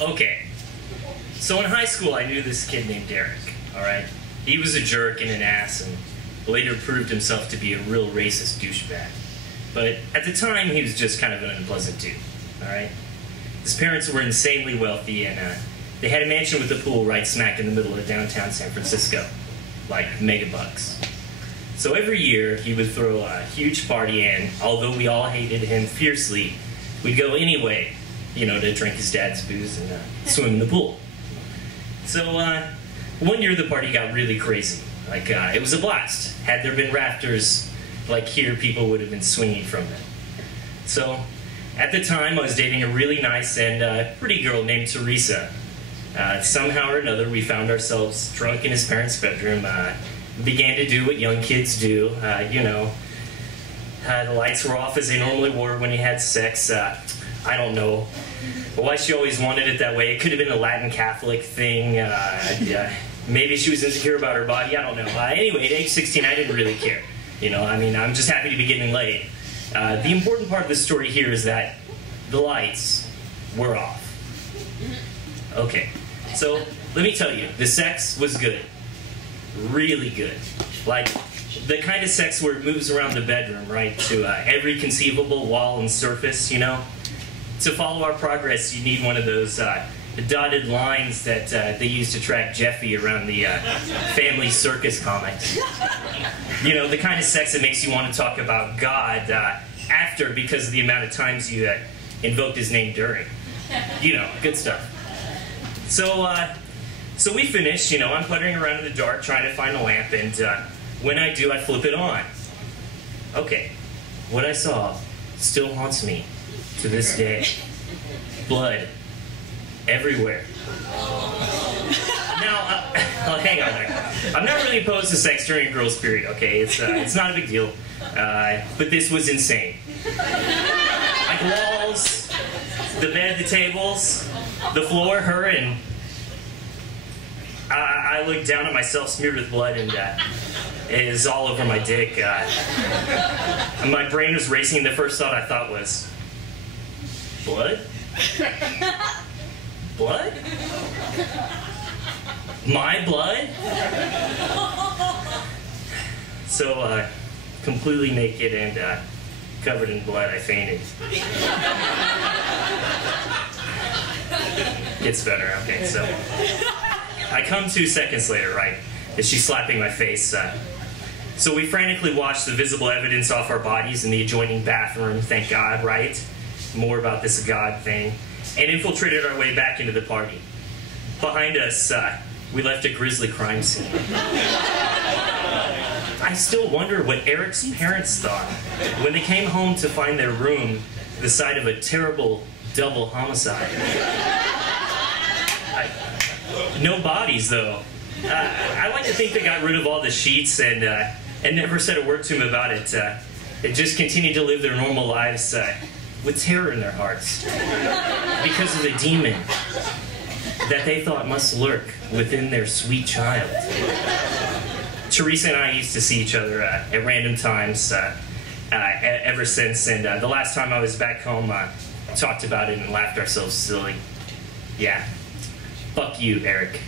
Okay, so in high school I knew this kid named Derek, alright? He was a jerk and an ass and later proved himself to be a real racist douchebag. But at the time he was just kind of an unpleasant dude, alright? His parents were insanely wealthy and they had a mansion with a pool right smack in the middle of downtown San Francisco, like megabucks. So every year he would throw a huge party and although we all hated him fiercely, we'd go anyway, you know, to drink his dad's booze and swim in the pool. So one year the party got really crazy. Like, it was a blast. Had there been rafters like here, people would have been swinging from them. So at the time I was dating a really nice and pretty girl named Teresa. Somehow or another we found ourselves drunk in his parents' bedroom, began to do what young kids do, you know. The lights were off as they normally were when he had sex. I don't know why she always wanted it that way. It could have been a Latin Catholic thing. Maybe she was insecure about her body. I don't know. Anyway, at age 16, I didn't really care. You know, I mean, I'm just happy to be getting laid. The important part of the story here is that the lights were off. Okay, so let me tell you, the sex was good. Really good. Like, the kind of sex where it moves around the bedroom, right, to every conceivable wall and surface, you know? To follow our progress, you need one of those dotted lines that they used to track Jeffy around the Family Circus comics. You know, the kind of sex that makes you want to talk about God after because of the amount of times you invoked his name during. You know, good stuff. So we finished, you know, I'm puttering around in the dark trying to find a lamp, and when I do, I flip it on. Okay, what I saw still haunts me to this day. Blood everywhere. Now, hang on there. I'm not really opposed to sex during a girl's period, okay? It's not a big deal. But this was insane. Like walls, the bed, the tables, the floor, her, and I looked down at myself smeared with blood, and it was all over my dick. My brain was racing. The first thought I thought was, blood? Blood? My blood? So, completely naked and covered in blood, I fainted. Gets better, okay, so I come 2 seconds later, right, as she's slapping my face. So we frantically washed the visible evidence off our bodies in the adjoining bathroom, thank God, right? More about this God thing. And infiltrated our way back into the party. Behind us, we left a grisly crime scene. I still wonder what Eric's parents thought when they came home to find their room the site of a terrible double homicide. No bodies, though. I like to think they got rid of all the sheets and never said a word to him about it. They just continued to live their normal lives with terror in their hearts because of the demon that they thought must lurk within their sweet child. Teresa and I used to see each other at random times ever since, and the last time I was back home, talked about it and laughed ourselves silly. Yeah. Fuck you, Eric.